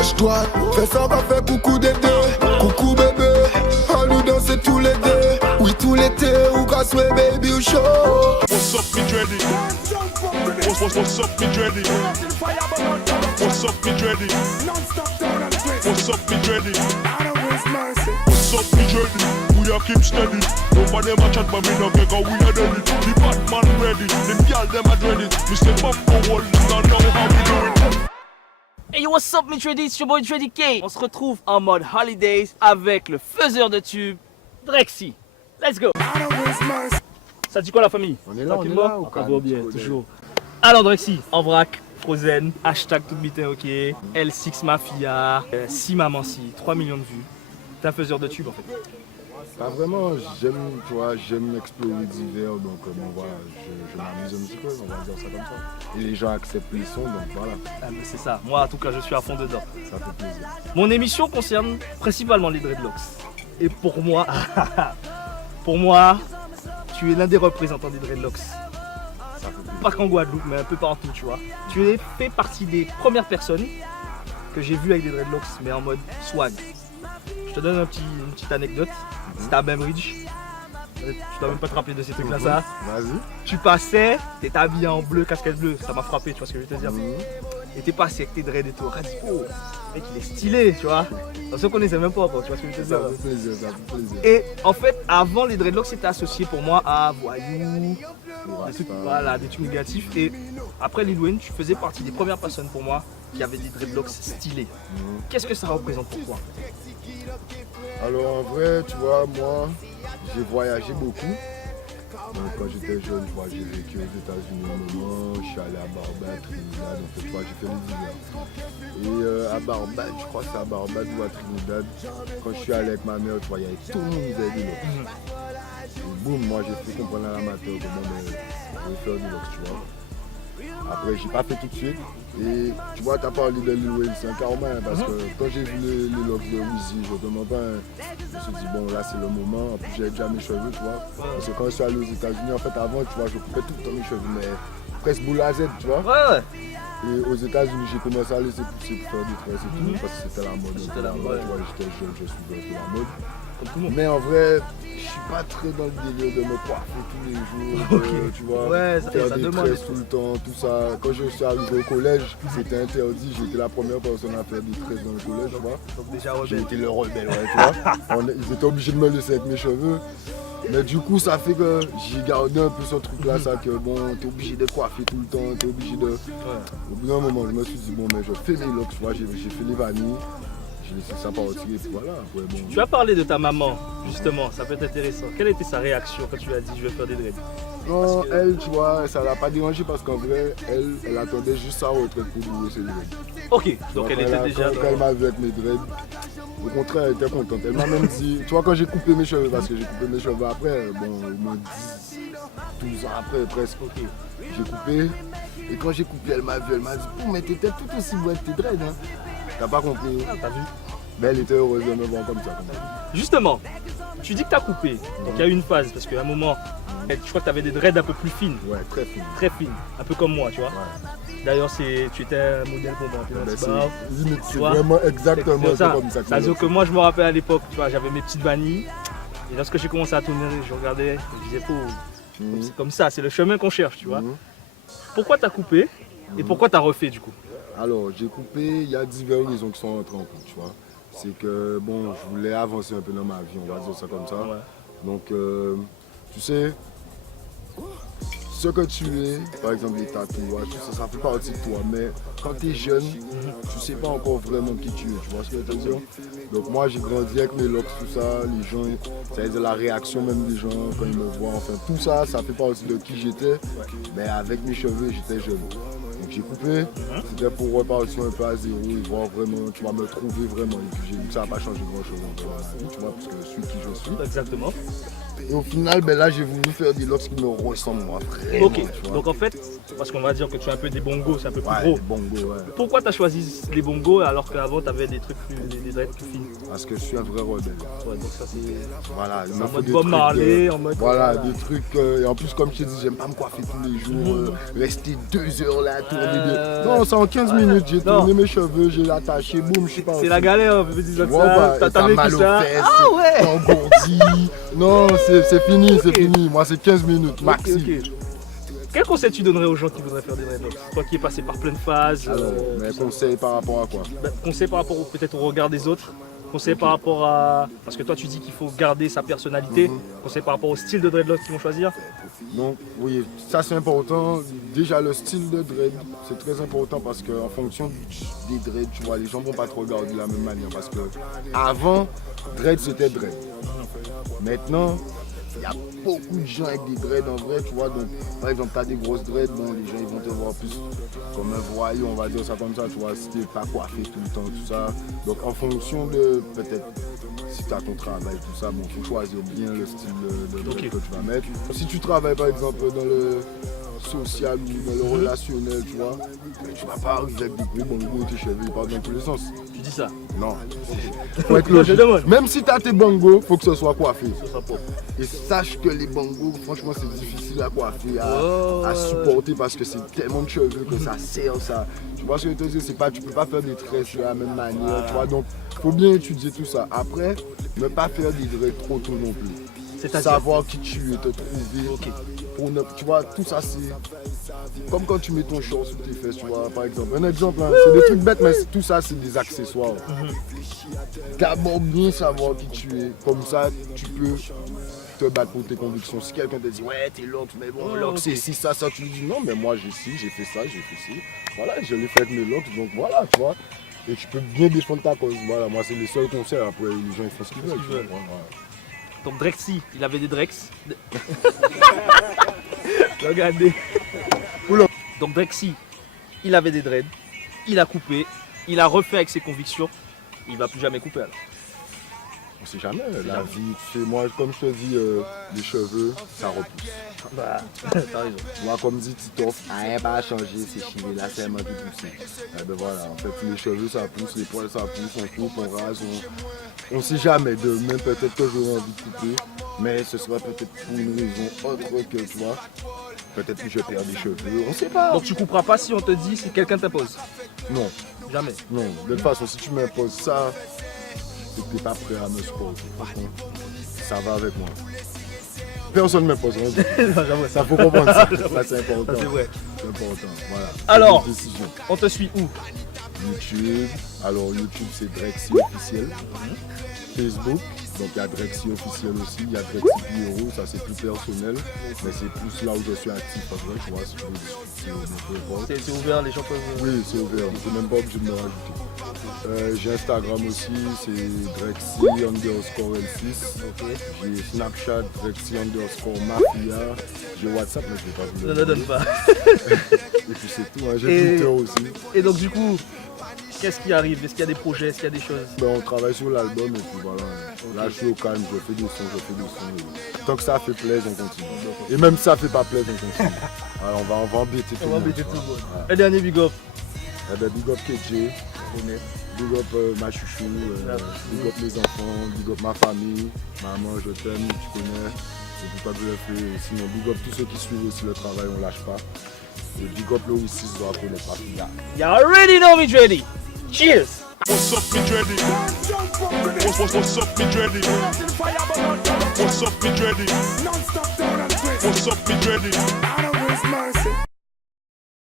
lâche-toi. Fais ça, va faire coucou des deux. Coucou bébé, à nous danser tous les deux. Oui, tout l'été, ou casse baby ou show. What's up, me dready? What's up, me dready? What's up, me dready? What's up, me dready? What's up, me dready? We are keep steady. Nobody ma chat, but me no get we are ready. The Batman ready, the girl them are ready. We step up forward, now know how we do it. Hey yo, what's up mes tradies, it's your boy Trady K. On se retrouve en mode holidays avec le faiseur de tubes, Drexy. Let's go. Ça dit quoi la famille? On est là, on va bien, toujours. Alors Drexy, en vrac, Frozen, hashtag tout bitin ok, L6 Mafia, 6 Maman 6, 3 millions de vues. T'es un faiseur de tubes en fait. Pas vraiment, j'aime, tu vois, j'aime explorer divers, donc bon, voilà, je m'amuse un petit peu, on va dire ça comme ça. Et les gens acceptent les sons, donc voilà. Ah mais c'est ça, moi en tout cas je suis à fond dedans. Ça fait plaisir. Mon émission concerne principalement les dreadlocks. Et pour moi, tu es l'un des représentants des dreadlocks. Ça fait plaisir. Pas qu'en Guadeloupe, mais un peu partout, tu vois. Tu fais partie des premières personnes que j'ai vues avec des dreadlocks, mais en mode swag. Je te donne une petite anecdote. C'était à Bainbridge. Tu dois même pas te rappeler de ces trucs-là, ça. Vas-y. Tu passais, t'étais habillé en bleu, casquette bleue. Ça m'a frappé, tu vois ce que je veux te dire. Et t'es passé avec tes dreads et tout. On a dit, oh, mec, il est stylé, tu vois. On se connaissait même pas, quoi, tu vois ce que je veux te dire. Ça fait plaisir, ça fait plaisir. Et en fait, avant les dreadlocks, c'était associé pour moi à voyou, des trucs, voilà, des trucs négatifs. Et après Lil Wayne, tu faisais partie des premières personnes pour moi qui avaient des dreadlocks stylés. Qu'est-ce que ça représente pour toi? Alors en vrai, tu vois, moi, j'ai voyagé beaucoup. Donc quand j'étais jeune, tu vois, j'ai vécu aux États-Unis un moment, je suis allé à Barbade, Trinidad, donc tu vois, j'ai fait le divers. Et à Barbade, je crois que c'est à Barbade ou à Trinidad, quand je suis allé avec ma mère, tu vois, il y avait tout le monde qui avait des locks. Et boum, moi j'ai fait comprendre à l'amateur comment je vais faire du locks, tu vois. Après, j'ai pas fait tout de suite. Et tu vois, tu as parlé de Lil Wayne, c'est un karma, hein, parce que quand j'ai vu les locks de Weezy, je ne pas, hein, je me suis dit, bon, là c'est le moment. En plus, j'avais déjà mes cheveux, tu vois. Parce que quand je suis allé aux États-Unis, en fait, avant, tu vois, je coupais tout le temps mes cheveux, mais presque boule à Z, tu vois. Ouais. Et aux États-Unis, j'ai commencé à laisser pousser pour faire des tresses et tout, parce que c'était la mode. C'était la mode. Tu vois, j'étais jeune, je suivais un peu la mode. Comme tout le monde. Mais en vrai, je suis pas très dans le délire de me coiffer tous les jours, tu vois, Ouais, faire ça des demande. tresses tout le temps, tout ça. Quand je suis arrivé au collège, c'était interdit, j'étais la première personne à faire des tresses dans le collège, tu vois. Donc déjà J'ai rebelle. été le rebelle, ouais, tu vois. Ils étaient obligés de me laisser avec mes cheveux. Mais du coup, ça fait que j'ai gardé un peu ce truc-là, ça que bon, t'es obligé de coiffer tout le temps, t'es obligé de... Au bout d'un moment, je me suis dit, bon, mais je fais les locks, tu vois, j'ai fait les vanilles. J'ai laissé ça partir et puis voilà. Après, bon. Tu as parlé de ta maman, justement, ça peut être intéressant. Quelle était sa réaction quand tu lui as dit je vais faire des dreads? Non, elle, tu vois, ça l'a pas dérangé parce qu'en vrai, elle attendait juste sa retraite pour louer ses dreads. Ok, donc elle était déjà quand elle m'a vu avec mes dreads, au contraire, elle était contente. Elle m'a même dit, tu vois, quand j'ai coupé mes cheveux, parce que j'ai coupé mes cheveux après, bon, au moins 12 ans après, presque, ok, j'ai coupé. Et quand j'ai coupé, elle m'a vu, elle m'a dit, oh, mais t'étais tout aussi beau avec tes dreads, hein. T'as pas compris? T'as vu? Mais elle était heureuse de me voir comme ça. Justement, tu dis que tu as coupé, donc il y a eu une phase, parce qu'à un moment, je crois que tu avais des dreads un peu plus fines. Ouais, très fine. Très fines, un peu comme moi, tu vois. Ouais. D'ailleurs, tu étais un modèle pour moi. C'est vraiment exactement comme ça. C'est-à-dire que moi, je me rappelle à l'époque, tu vois, j'avais mes petites vanilles. Et lorsque j'ai commencé à tourner, je regardais, je disais, c'est comme ça, c'est le chemin qu'on cherche, tu vois. Pourquoi tu as coupé et pourquoi tu as refait du coup? Alors, j'ai coupé, il y a diverses raisons qui sont entrées en compte, tu vois. C'est que, bon, je voulais avancer un peu dans ma vie, on va dire ça comme ça. Ouais. Donc, tu sais, ce que tu es, par exemple les tatouages, tout ça, ça fait partie de toi. Mais quand tu es jeune, tu sais pas encore vraiment qui tu es, tu vois ce que je veux dire? Donc moi j'ai grandi avec mes locks, tout ça, les gens, ça veut dire la réaction même des gens quand ils me voient, enfin tout ça, ça fait partie de qui j'étais. Mais avec mes cheveux, j'étais jeune. Donc j'ai coupé, c'était pour repartir un peu à zéro et voir vraiment, tu vas me trouver vraiment. Et puis j'ai vu que ça n'a pas changé grand chose dans ma vie, tu vois, parce que je suis qui je suis. Exactement. Et au final, ben là, j'ai voulu faire des locks qui me ressemblent, moi, vraiment. Ok, donc en fait, parce qu'on va dire que tu as un peu des bongos, c'est un peu plus gros. Des bongos, ouais. Pourquoi tu as choisi les bongos alors qu'avant tu avais des trucs plus, des dreads plus fines? Parce que je suis un vrai rebelle. Ouais, donc ça c'est... Voilà, il en me faut mode des Bob trucs, Marley, en mode... Voilà, des trucs, et en plus comme je te dis, j'aime pas me coiffer tous les jours, rester 2 heures là, tout Non, c'est en 15 minutes, j'ai Non. tourné mes cheveux, j'ai attaché, boum, je suis pas C'est la galère, mais dis-moi Ouais, bah, ça. T'as mal vécu aux ça? fesses, Ah ouais! t'es engourdi. Non, c'est fini, c'est fini. Moi, c'est 15 minutes, maxi. Ok. Quel conseil tu donnerais aux gens qui voudraient faire des dreadlocks? Toi qui es passé par plein de phases. Alors, mes conseils par rapport à quoi? Conseil par rapport peut-être au regard des autres. Conseil par rapport à. Parce que toi tu dis qu'il faut garder sa personnalité. Conseil par rapport au style de dreadlocks qu'ils vont choisir. Donc, oui, ça c'est important. Déjà, le style de dread, c'est très important parce qu'en fonction des dreads, tu vois, les gens vont pas trop regarder de la même manière. Parce que avant, dread c'était dread. Maintenant, il y a beaucoup de gens avec des dreads en vrai, tu vois. Donc, par exemple, tu as des grosses dreads, bon, les gens ils vont te voir plus comme un voyou, on va dire ça comme ça, tu vois, si t'es pas coiffé tout le temps, tout ça. Donc, en fonction de peut-être si tu as ton travail, tout ça, bon, il faut choisir bien le style de dread que tu vas mettre. Si tu travailles par exemple dans le social ou dans le relationnel, tu vois, tu vas pas arriver avec des gros bongos, tes cheveux ils partent dans tous les sens. Tu dis ça. Non. Faut être Je logique. demande. Même si tu as tes bongos, faut que ce soit coiffé. Ça sera propre. Et sache que les bongos, franchement, c'est difficile à coiffer, Oh. à supporter parce que c'est tellement de cheveux que ça serre, ça. Tu vois ce que je te dis, c'est pas, tu peux pas faire des tresses de la même manière, tu vois. Donc, faut bien étudier tout ça. Après, ne pas faire des dreads trop tôt non plus. C'est-à-dire. Savoir qui tu es, te trouver. Ok. Tu vois, tout ça, c'est comme quand tu mets ton short sur tes fesses, tu vois, par exemple. Un exemple, hein, c'est des trucs bêtes, mais tout ça, c'est des accessoires. D'abord, bien savoir qui tu es. Comme ça, tu peux te battre pour tes convictions. Si quelqu'un te dit, ouais, t'es locks, mais bon, locks, c'est ci, ça, tu lui dis, non, mais moi, j'ai ci, j'ai fait ça, j'ai fait ci. Voilà, je l'ai fait avec mes locks, donc voilà, tu vois. Et tu peux bien défendre ta cause. Voilà, moi, c'est les seuls conseils. Après, les gens, ils font ce qu'ils veulent. tu vois. Voilà. Donc Drexy, il avait des Drex. Regardez. Oula. Donc Drexy, il avait des dreads, il a coupé, il a refait avec ses convictions. Il va plus jamais couper alors. On sait jamais, la vie, tu sais, moi, comme je te dis, les cheveux, ça repousse. Bah, t'as raison. Moi, comme dit Titoff, rien pas changé, c'est chivé, là, c'est un peu poussé. Eh ben voilà, en fait, les cheveux, ça pousse, les poils, ça pousse, on coupe, on rase, on sait jamais. Demain, peut-être que j'aurai envie de couper, mais ce sera peut-être pour une raison autre que, tu vois, peut-être que je perds des cheveux, on sait pas. Donc tu couperas pas si on te dit, si quelqu'un t'impose. Non, Jamais. non, de toute façon, si tu m'imposes ça, c'est que tu n'es pas prêt à me supporter. Franchement, ça va avec moi. Personne ne m'impose rien. Non, j'avoue, Ça faut comprendre ça, ça c'est important. ça, c'est vrai. C'est important, voilà. Alors. Des décisions. On te suit où? YouTube, alors YouTube c'est Drexy officiel. Facebook, donc il y a Drexy officiel aussi, il y a Drexy Pierrot, ça c'est plus personnel, mais c'est plus là où je suis actif en vrai, tu vois, si tu veux discuter, peu importe. C'est ouvert, les gens peuvent. Oui, c'est ouvert, c'est même pas obligé de me rajouter. J'ai Instagram aussi, c'est Drexy_L6. Ok. J'ai Snapchat, Drexy_Mafia. J'ai WhatsApp, mais je ne vais pas vous Ne le le donne pas. Et puis c'est tout, hein. J'ai Et- Twitter aussi. Et donc du coup, qu'est-ce qui arrive? Est-ce qu'il y a des projets? Est-ce qu'il y a des choses? Ben, on travaille sur l'album et puis voilà. Là je suis au calme, je fais des sons. Et tant que ça fait plaisir, on continue. Et même si ça fait pas plaisir, on continue. Voilà, on va embêter tout On le va monde. embêter tout le monde. Voilà. Le dernier big up. Eh ben, big up KJ, big up ma chouchou, big up mes enfants, big up ma famille, maman je t'aime, tu connais, c'est pour toi que je le fais. Sinon big up tous ceux qui suivent aussi le travail, on lâche pas. Et big up le aussi, je dois connaître pas plus là. You already know me, Dreddy. Cheers. What's up, me dready? What's up, me dready? What's up, me dready? What's up, me dready?